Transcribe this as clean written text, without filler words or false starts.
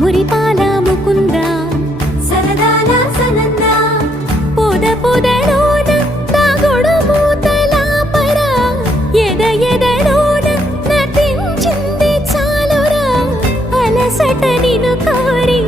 మురిపాల ముకుంద సరదాల సనంద పొద పొదలోన దాగుడు మూతల పర ఎద ఎదలోన నటించింది చాలురా అలసట నిన్ను కోరి